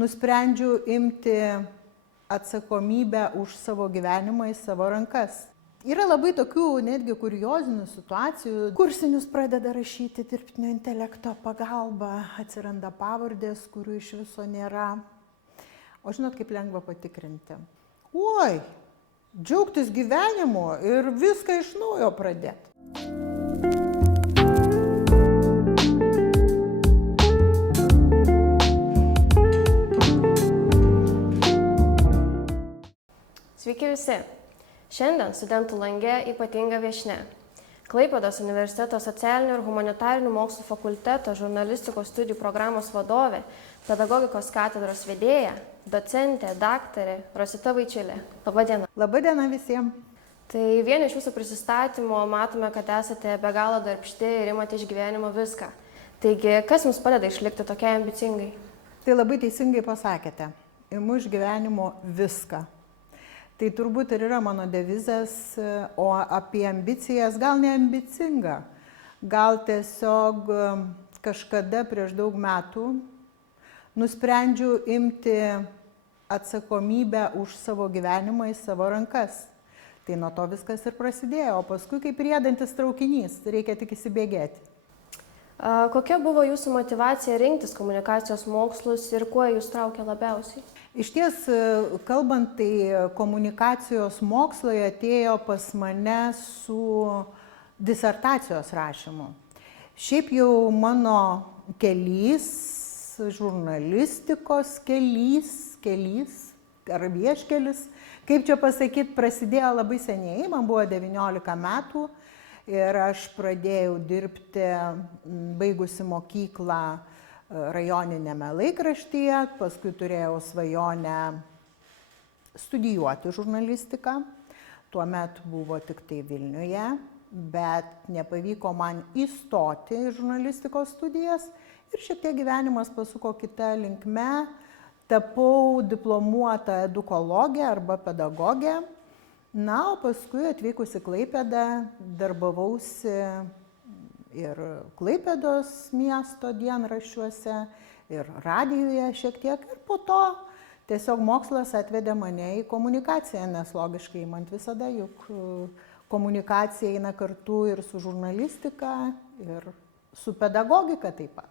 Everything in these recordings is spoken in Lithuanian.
nusprendžiu imti atsakomybę už savo gyvenimą į savo rankas. Yra labai tokių netgi kuriozinių situacijų. Kursinius pradeda rašyti dirbtinio intelekto pagalba, atsiranda pavardės, kurių iš viso nėra. O žinot, kaip lengva patikrinti. Oi, džiaugtis gyvenimu ir viską iš naujo pradėti. Sveiki visi! Šiandien studentų lange ypatinga viešnia. Klaipėdos universiteto socialinių ir humanitarinių mokslų fakulteto žurnalistikos studijų programos vadovė, pedagogikos katedros vedėja, docentė, daktarė Rosita Vaičiulė. Labadiena. Labadiena visiems. Tai vien iš jūsų prisistatymo matome, kad esate be galo darbšti ir imate iš gyvenimo viską. Taigi, kas jums padeda išlikti tokiai ambicingai? Tai labai teisingai pasakėte. Imu iš gyvenimo viską. Tai turbūt ir yra mano devizas, o apie ambicijas gal ne ambicinga. Gal tiesiog kažkada prieš daug metų nusprendžiu imti atsakomybę už savo gyvenimą į savo rankas. Tai nuo to viskas ir prasidėjo, o paskui kaip riedantis traukinys, reikia tik įsibėgėti. Kokia buvo jūsų motyvacija rinktis komunikacijos mokslus ir kuo jūs traukia labiausiai? Iš ties, kalbant, tai komunikacijos mokslai atėjo pas mane su disertacijos rašymu. Šiaip jau mano kelias, žurnalistikos kelias ar vieškelis, kaip čia pasakyti, prasidėjo labai seniai, man buvo 19 metų. Ir aš pradėjau dirbti, baigusi mokyklą rajoninėme laikraštyje, paskui turėjau svajonę studijuoti žurnalistiką. Tuomet buvo tik tai Vilniuje, bet nepavyko man įstoti į žurnalistikos studijas ir šiek tiek gyvenimas pasuko kitą linkme. Tapau diplomuota edukologė arba pedagogė. Na, o paskui atvykusi Klaipėdą, darbavausi ir Klaipėdos miesto dienraščiuose, ir radijuje šiek tiek. Ir po to tiesiog mokslas atvedė mane į komunikaciją, nes logiškai imant visada, juk komunikacija eina kartu ir su žurnalistika, ir su pedagogika taip pat.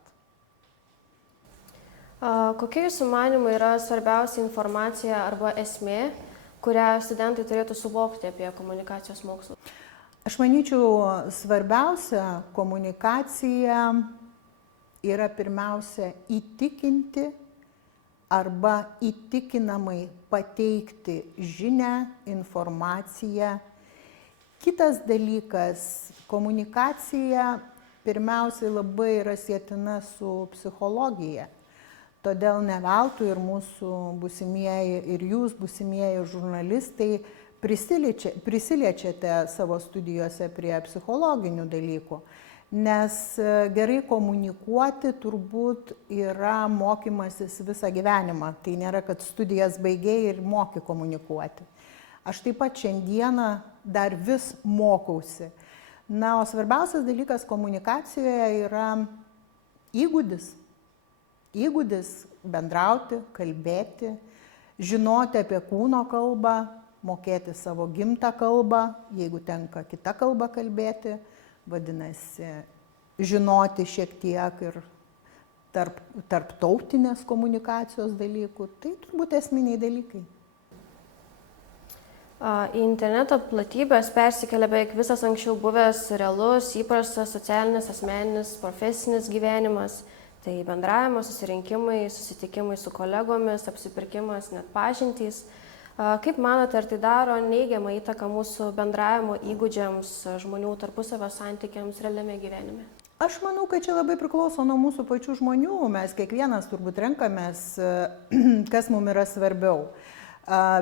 Kokia jūsų manymų yra svarbiausia informacija arba esmė, kurią studentai turėtų suvokti apie komunikacijos mokslus? Aš manyčiau, svarbiausia komunikacija yra pirmiausia įtikinti arba įtikinamai pateikti žinią, informaciją. Kitas dalykas, komunikacija pirmiausiai labai yra sietina su psichologija. Todėl ne veltui ir mūsų būsimieji, ir jūs būsimieji žurnalistai prisiliečiate savo studijose prie psichologinių dalykų. Nes gerai komunikuoti turbūt yra mokymasis visą gyvenimą. Tai nėra, kad studijas baigei ir moki komunikuoti. Aš taip pat šiandieną dar vis mokausi. Na, o svarbiausias dalykas komunikacijoje yra įgūdis. Įgūdis bendrauti, kalbėti, žinoti apie kūno kalbą, mokėti savo gimtą kalbą, jeigu tenka kitą kalbą kalbėti, vadinasi, žinoti šiek tiek ir tarptautinės komunikacijos dalykų. Tai turbūt esminiai dalykai. Į interneto platybės persikelia beveik visas anksčiau buvęs realus, įprastas socialinis, asmeninis, profesinis gyvenimas. Tai bendravimas, susirinkimai, susitikimai su kolegomis, apsipirkimas, net pažintys. Kaip manote, ar tai daro neigiamą įtaką mūsų bendravimo įgūdžiams, žmonių tarpusavio santykiams realiame gyvenime? Aš manau, kad čia labai priklauso nuo mūsų pačių žmonių. Mes kiekvienas turbūt renkamės, kas mums yra svarbiau.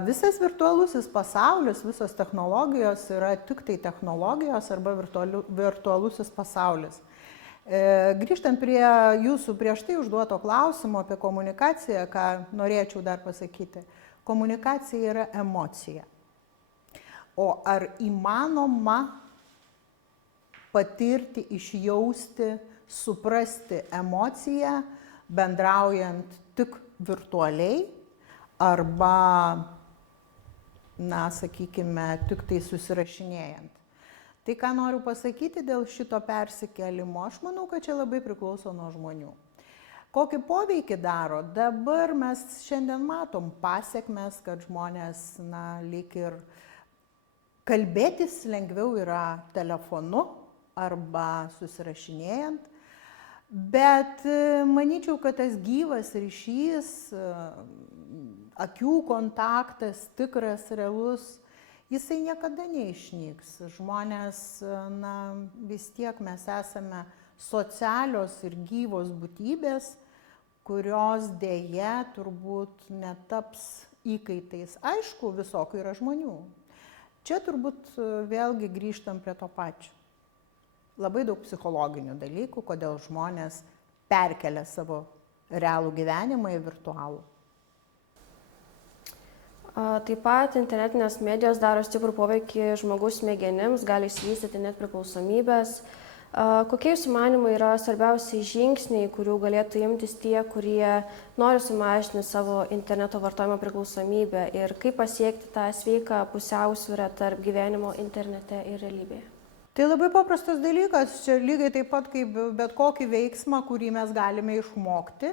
Visas virtualusis pasaulis, visos technologijos yra tik tai technologijos arba virtualusis pasaulis. Grįžtant prie jūsų prieš tai užduoto klausimo apie komunikaciją, ką norėčiau dar pasakyti. Komunikacija yra emocija. O ar įmanoma patirti, išjausti, suprasti emociją, bendraujant tik virtualiai arba, na, sakykime, tik tai susirašinėjant. Tai ką noriu pasakyti dėl šito persikėlimo, aš manau, kad čia labai priklauso nuo žmonių. Kokį poveikį daro? Dabar mes šiandien matom pasiekmes, kad žmonės, na, lyg ir kalbėtis lengviau yra telefonu arba susirašinėjant, bet manyčiau, kad tas gyvas ryšys, akių kontaktas, tikras, realus, jisai niekada neišnyks. Žmonės, na, vis tiek mes esame socialios ir gyvos būtybės, kurios dėja turbūt netaps įkaitais. Aišku, visokių yra žmonių. Čia turbūt vėlgi grįžtam prie to pačio. Labai daug psichologinių dalykų, kodėl žmonės perkelia savo realų gyvenimą į virtualų. Taip pat internetinės medijos daro stiprų poveikį žmogaus smegenims, gali išsivystyti net priklausomybės. Kokie jūsų manymai yra svarbiausiai žingsniai, kurių galėtų imtis tie, kurie nori sumažinti savo interneto vartojimo priklausomybę ir kaip pasiekti tą sveiką pusiausvyrą tarp gyvenimo internete ir realybėje? Tai labai paprastas dalykas, čia lygiai taip pat kaip bet kokį veiksmą, kurį mes galime išmokti,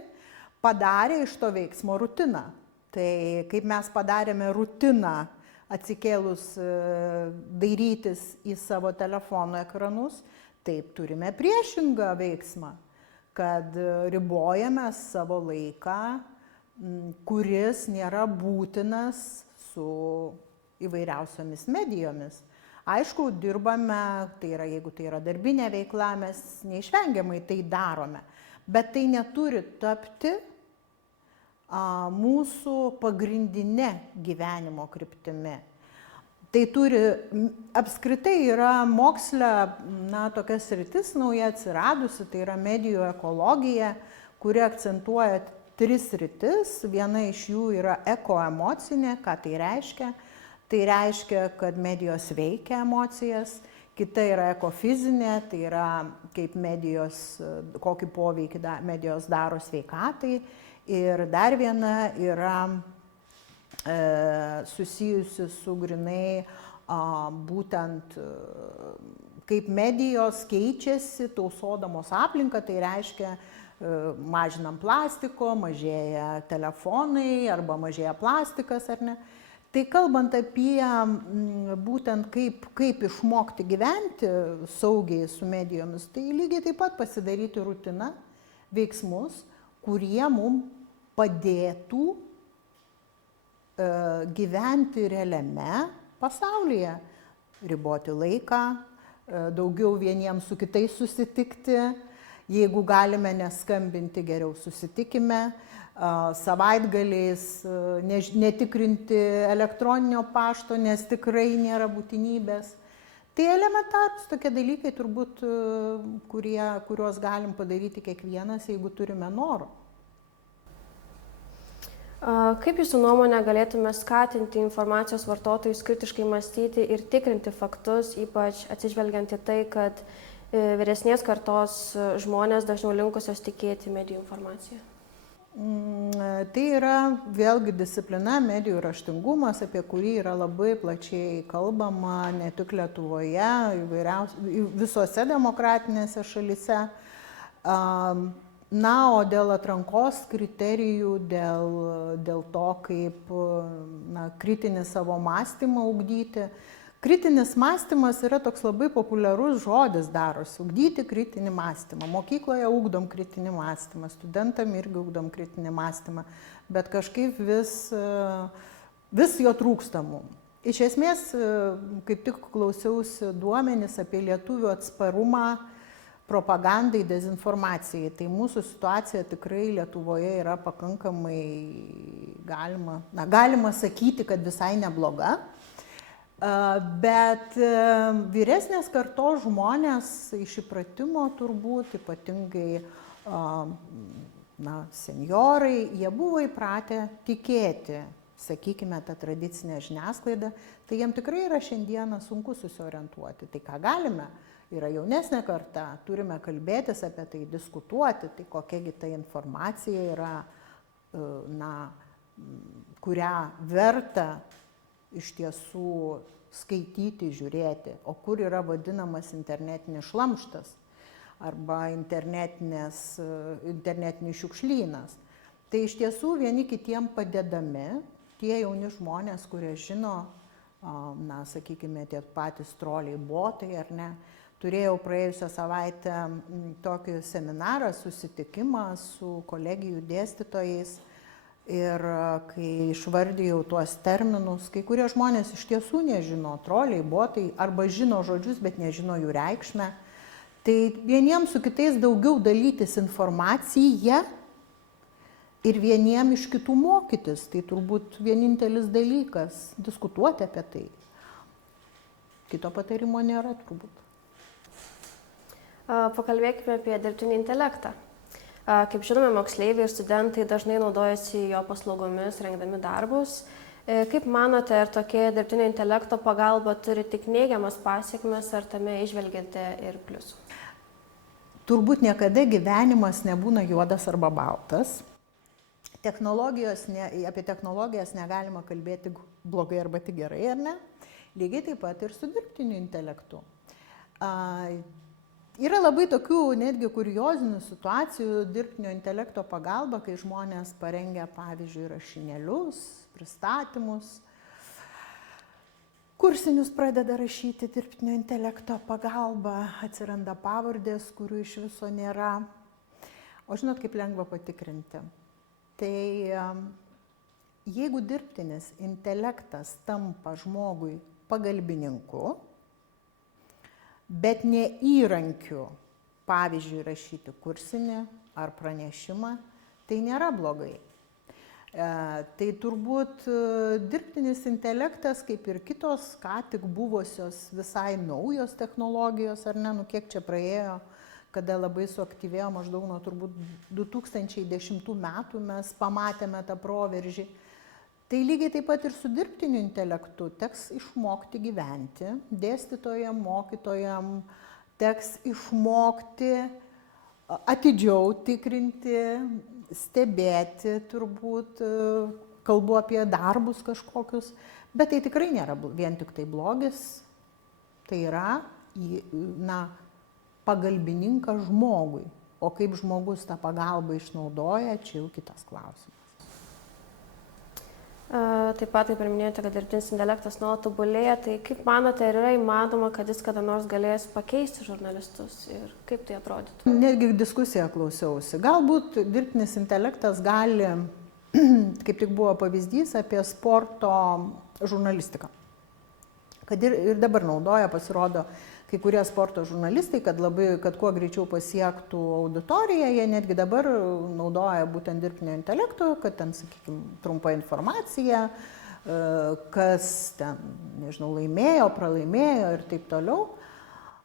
padarė iš to veiksmo rutiną. Tai kaip mes padarėme rutiną atsikėlus dairytis į savo telefono ekranus, taip turime priešingą veiksmą, kad ribojame savo laiką, kuris nėra būtinas su įvairiausiomis medijomis. Aišku, dirbame, tai yra, jeigu tai yra darbinė veikla, mes neišvengiamai tai darome, bet tai neturi tapti mūsų pagrindinė gyvenimo kryptimi. Tai turi, apskritai yra moksle, na, tokia sritis nauja atsiradusi, tai yra medijų ekologija, kuri akcentuoja 3 sritis. Viena iš jų yra ekoemocinė, ką tai reiškia. Tai reiškia, kad medijos veikia emocijas. Kita yra ekofizinė, tai yra kaip medijos, kokį poveikį medijos daro sveikatai. Ir dar viena yra susijusi su grinai būtent kaip medijos keičiasi tausodamos aplinką, tai reiškia mažinam plastiko, mažėja telefonai arba mažėja plastikas ar ne. Tai kalbant apie būtent kaip išmokti gyventi saugiai su medijomis, tai lygiai taip pat pasidaryti rutiną, veiksmus, kurie mums padėtų gyventi realiame pasaulyje, riboti laiką, daugiau vieniems su kitais susitikti, jeigu galime neskambinti, geriau susitikime, savaitgaliais netikrinti elektroninio pašto, nes tikrai nėra būtinybės. Tai elementarūs tokie dalykai turbūt, kuriuos galim padaryti kiekvienas, jeigu turime noro. Kaip jūsų nuomonė galėtume skatinti informacijos vartotojus kritiškai mąstyti ir tikrinti faktus, ypač atsižvelgiant į tai, kad vyresnės kartos žmonės dažniau linkusios tikėti medijų informaciją? Tai yra vėlgi disciplina, medijų raštingumas, apie kurį yra labai plačiai kalbama ne tik Lietuvoje, visose demokratinėse šalyse. Na, o dėl atrankos kriterijų, dėl to, kaip kritinį savo mąstymą ugdyti. Kritinis mąstymas yra toks labai populiarus žodis darosi, ugdyti kritinį mąstymą. Mokykloje ugdom kritinį mąstymą, studentam irgi ugdom kritinį mąstymą, bet kažkaip vis jo trūksta mums. Iš esmės, kaip tik klausiausi duomenis apie lietuvių atsparumą propagandai, dezinformacijai. Tai mūsų situacija tikrai Lietuvoje yra pakankamai, galima sakyti, kad visai nebloga. Bet vyresnės kartos žmonės iš įpratimo turbūt, ypatingai senjorai, jie buvo įpratę tikėti, sakykime, tą tradicinę žiniasklaidą, tai jiem tikrai yra šiandieną sunku susiorientuoti. Tai ką galime? Yra jaunesnė karta, turime kalbėtis apie tai, diskutuoti, tai kokiagi ta informacija yra, kurią verta iš tiesų skaityti, žiūrėti, o kur yra vadinamas internetinis šlamštas arba internetinis šiukšlynas. Tai iš tiesų vieni kitiem padedami, tie jauni žmonės, kurie žino, sakykime, tie patys troliai, botai ar ne. Turėjau praėjusią savaitę tokį seminarą, susitikimą su kolegijų dėstytojais ir kai išvardijau tuos terminus, kai kurie žmonės iš tiesų nežino, troliai, botai, arba žino žodžius, bet nežino jų reikšmę. Tai vieniems su kitais daugiau dalytis informaciją ir vieniem iš kitų mokytis. Tai turbūt vienintelis dalykas - diskutuoti apie tai. Kito patarimo nėra turbūt. Pakalbėkime apie dirbtinį intelektą. Kaip žinome, moksleiviai ir studentai dažnai naudojasi jo paslaugomis, rengdami darbus. Kaip manote, ar tokia dirbtinio intelekto pagalba turi tik neigiamas pasiekmes, ar tame įžvelgiate ir pliusų? Turbūt niekada gyvenimas nebūna juodas arba baltas. Apie technologijas negalima kalbėti blogai arba tik gerai, ar ne? Lygiai taip pat ir su dirbtiniu intelektu. Yra labai tokių netgi kuriozinių situacijų dirbtinio intelekto pagalba, kai žmonės parengia, pavyzdžiui, rašinėlius, pristatymus, kursinius pradeda rašyti dirbtinio intelekto pagalba, atsiranda pavardės, kurių iš viso nėra. O žinot, kaip lengva patikrinti? Tai jeigu dirbtinis intelektas tampa žmogui pagalbininku, bet ne įrankiu, pavyzdžiui, rašyti kursinį ar pranešimą, tai nėra blogai. Tai turbūt dirbtinis intelektas, kaip ir kitos, ką tik buvusios visai naujos technologijos, ar ne, kiek čia praėjo, kada labai suaktyvėjo, maždaug nuo turbūt 2010 metų mes pamatėme tą proveržį. Tai lygiai taip pat ir su dirbtiniu intelektu teks išmokti gyventi, dėstytojam, mokytojam teks išmokti atidžiau tikrinti, stebėti turbūt, kalbu apie darbus kažkokius, bet tai tikrai nėra vien tik tai blogis, tai yra pagalbininkas žmogui, o kaip žmogus tą pagalbą išnaudoja, čia jau kitas klausimas. Taip pat, kaip ir minėjote, kad dirbtinis intelektas nuolat tobulėja, tai kaip manote, ar yra įmanoma, kad jis kada nors galės pakeisti žurnalistus ir kaip tai atrodytų? Netgi diskusiją klausiausi. Galbūt dirbtinis intelektas gali, kaip tik buvo pavyzdys apie sporto žurnalistiką. Kad ir dabar naudoja, pasirodo, kai kurie sporto žurnalistai, kad kuo greičiau pasiektų auditoriją, jie netgi dabar naudoja būtent dirbtinio intelekto, kad ten, sakykime, trumpa informacija, kas ten, nežinau, laimėjo, pralaimėjo ir taip toliau.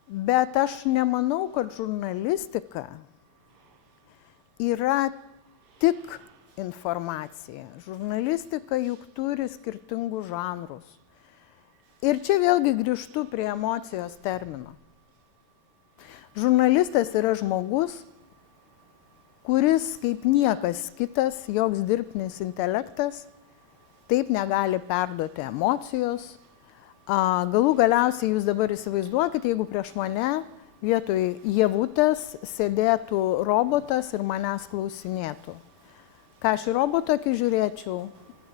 Bet aš nemanau, kad žurnalistika yra tik informacija. Žurnalistika juk turi skirtingus žanrus. Ir čia vėlgi grįžtu prie emocijos termino. Žurnalistas yra žmogus, kuris kaip niekas kitas, joks dirbtinis intelektas, taip negali perduoti emocijos. Galų galiausiai jūs dabar įsivaizduokite, jeigu prieš mane vietoj Ievutės sėdėtų robotas ir manęs klausinėtų. Ką aš į robotą akį žiūrėčiau?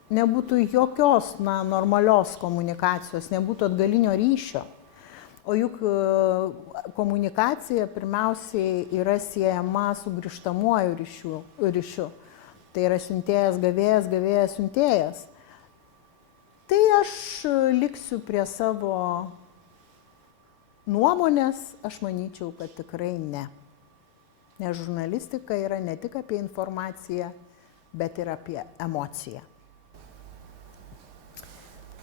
Nebūtų jokios normalios komunikacijos, nebūtų atgalinio ryšio. O juk komunikacija pirmiausiai yra siejama su grįžtamuoju ryšiu. Tai yra siuntėjas, gavėjas, gavėjas, siuntėjas. Tai aš liksiu prie savo nuomonės, aš manyčiau, kad tikrai ne. Nes žurnalistika yra ne tik apie informaciją, bet ir apie emociją.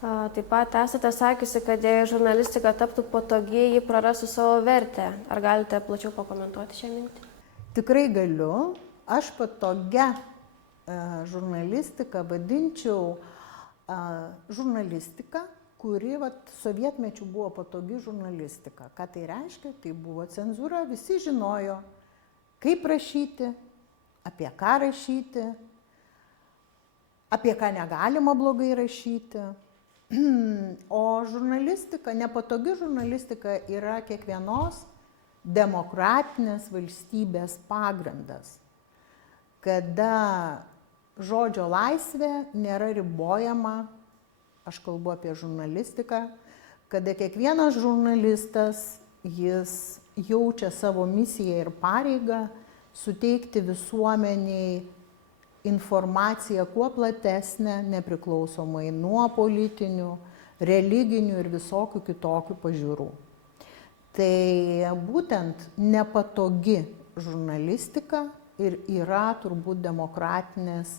Taip pat esate sakiusi, kad jei žurnalistika taptų patogi, ji prarastų savo vertę. Ar galite plačiau pakomentuoti šią mintį? Tikrai galiu. Aš patogia žurnalistiką vadinčiau žurnalistika, kuri sovietmečiu buvo patogi žurnalistika. Ką tai reiškia? Tai buvo cenzūra, visi žinojo, kaip rašyti, apie ką rašyti. apie ką negalima blogai rašyti. O žurnalistika, nepatogi žurnalistika yra kiekvienos demokratinės valstybės pagrindas, kada žodžio laisvė nėra ribojama, aš kalbu apie žurnalistiką, kada kiekvienas žurnalistas, jis jaučia savo misiją ir pareigą suteikti visuomeniai informaciją kuo platesnę, nepriklausomai nuo politinių, religinių ir visokių kitokių pažiūrų. Tai būtent nepatogi žurnalistika ir yra turbūt demokratinės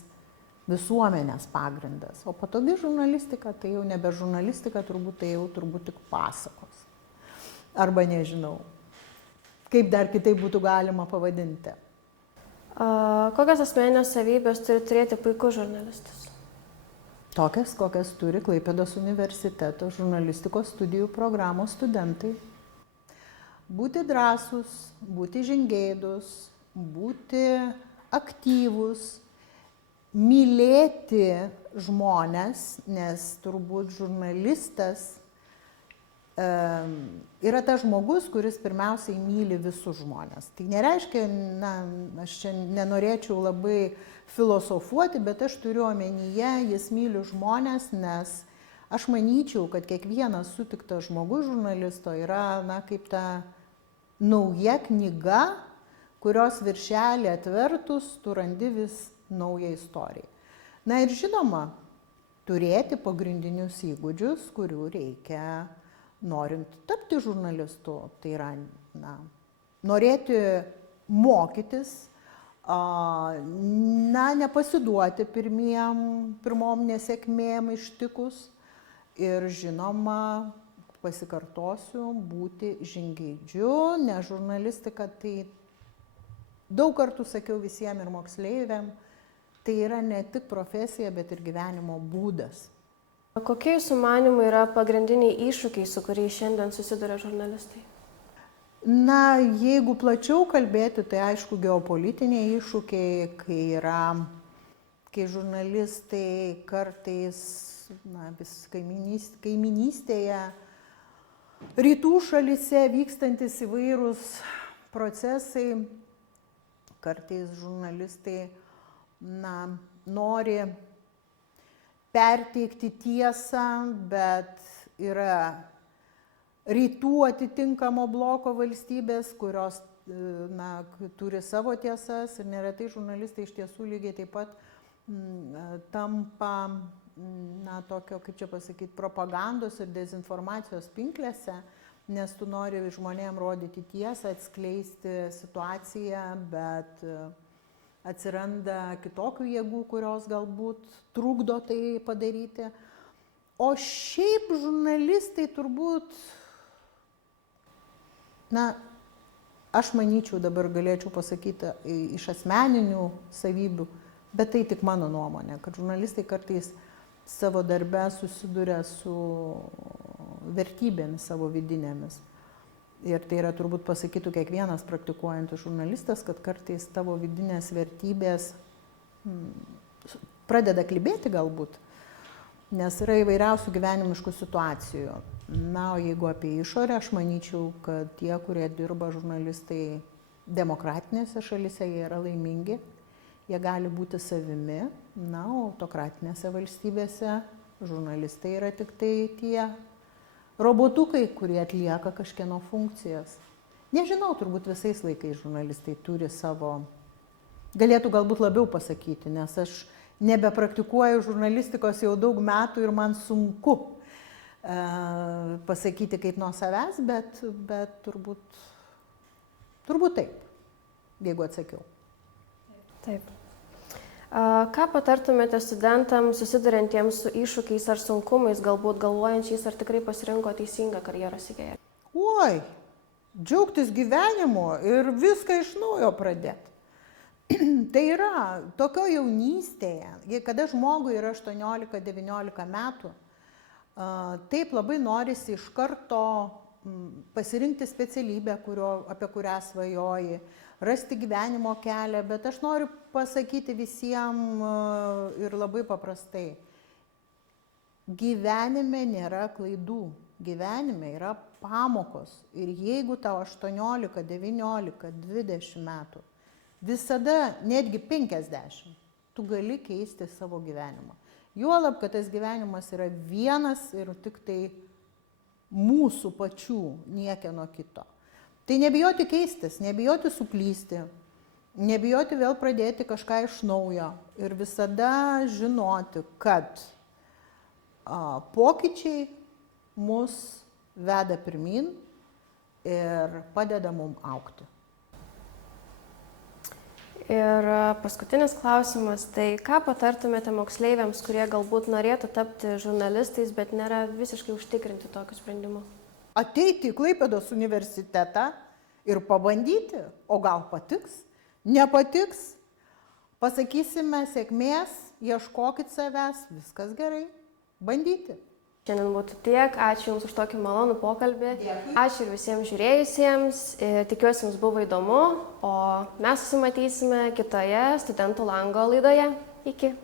visuomenės pagrindas. O patogi žurnalistika tai jau nebe žurnalistika, tai jau tik pasakos. Arba nežinau, kaip dar kitaip būtų galima pavadinti. Kokias asmeninės savybės turi turėti puikus žurnalistas? Tokias, kokias turi Klaipėdos universiteto žurnalistikos studijų programos studentai. Būti drąsūs, būti žingeidūs, būti aktyvūs, mylėti žmones, nes turbūt žurnalistas yra tas žmogus, kuris pirmiausiai myli visus žmones. Tai nereiškia, aš čia nenorėčiau labai filosofuoti, bet aš turiu omenyje, jis myli žmones, nes aš manyčiau, kad kiekvienas sutiktas žmogus žurnalisto yra, kaip ta nauja knyga, kurios viršelį atvertus tu randi vis naują istoriją. Na ir žinoma, turėti pagrindinius įgūdžius, kurių reikia norint tapti žurnalistu. Tai yra, norėti mokytis, nepasiduoti pirmom nesėkmėm ištikus ir žinoma, pasikartosiu, būti žingeidžiu, nes žurnalistika tai daug kartų sakiau visiems ir moksleiviam, tai yra ne tik profesija, bet ir gyvenimo būdas. Kokie jūsų manymai yra pagrindiniai iššūkiai, su kuriais šiandien susiduria žurnalistai? Jeigu plačiau kalbėti, tai aišku geopolitiniai iššūkiai, kai žurnalistai kartais vis kaiminystėje, rytų šalyse vykstantis įvairūs procesai, kartais žurnalistai nori perteikti tiesą, bet yra rytų atitinkamo bloko valstybės, kurios turi savo tiesas ir neretai žurnalistai iš tiesų lygiai taip pat tampa tokio, kaip čia pasakyti, propagandos ir dezinformacijos pinklėse, nes tu nori žmonėms rodyti tiesą, atskleisti situaciją, bet atsiranda kitokių jėgų, kurios galbūt trukdo tai padaryti. O šiaip žurnalistai turbūt, aš manyčiau, dabar galėčiau pasakyti iš asmeninių savybių, bet tai tik mano nuomonė, kad žurnalistai kartais savo darbe susiduria su vertybėmis savo vidinėmis. Ir tai yra turbūt pasakytų kiekvienas praktikuojantis žurnalistas, kad kartais tavo vidinės vertybės pradeda klibėti galbūt, nes yra įvairiausių gyvenimiškų situacijų. O jeigu apie išorę, aš manyčiau, kad tie, kurie dirba žurnalistai demokratinėse šalyse, jie yra laimingi, jie gali būti savimi, o autokratinėse valstybėse žurnalistai yra tik tai tie robotukai, kurie atlieka kažkieno funkcijas. Nežinau, turbūt visais laikais žurnalistai turi savo, galėtų galbūt labiau pasakyti, nes aš nebepraktikuoju žurnalistikos jau daug metų ir man sunku pasakyti kaip nuo savęs, bet turbūt taip, jeigu atsakiau. Taip. Ką patartumėte studentams susiduriantiems su iššūkiais ar sunkumais, galbūt galvojančiais, ar tikrai pasirinko teisingą karjeros kelią? Oi, džiaugtis gyvenimu ir viską iš naujo pradėti. Tai yra tokio jaunystėje, kada žmogui yra 18-19 metų, taip labai norisi iš karto pasirinkti specialybę, apie kurią svajoji, rasti gyvenimo kelią, bet aš noriu pasakyti visiems ir labai paprastai. Gyvenime nėra klaidų, gyvenime yra pamokos ir jeigu tau 18, 19, 20 metų, visada netgi 50, tu gali keisti savo gyvenimą. Juolab, kad tas gyvenimas yra vienas ir tik tai mūsų pačių, niekieno kito. Tai nebijoti keistis, nebijoti suklysti, nebijoti vėl pradėti kažką iš naujo ir visada žinoti, kad pokyčiai mus veda pirmin ir padeda mums augti. Ir paskutinis klausimas, tai ką patartumėte moksleiviams, kurie galbūt norėtų tapti žurnalistais, bet nėra visiškai užtikrinti tokiu sprendimu? Ateiti į Klaipėdos universitetą ir pabandyti, o gal patiks, nepatiks, pasakysime sėkmės, ieškokit savęs, viskas gerai, bandyti. Šiandien būtų tiek, ačiū Jums už tokį malonų pokalbį, ačiū ir visiems žiūrėjusiems, tikiuosi Jums buvo įdomu, o mes susimatysime kitoje Studentų lango laidoje. Iki.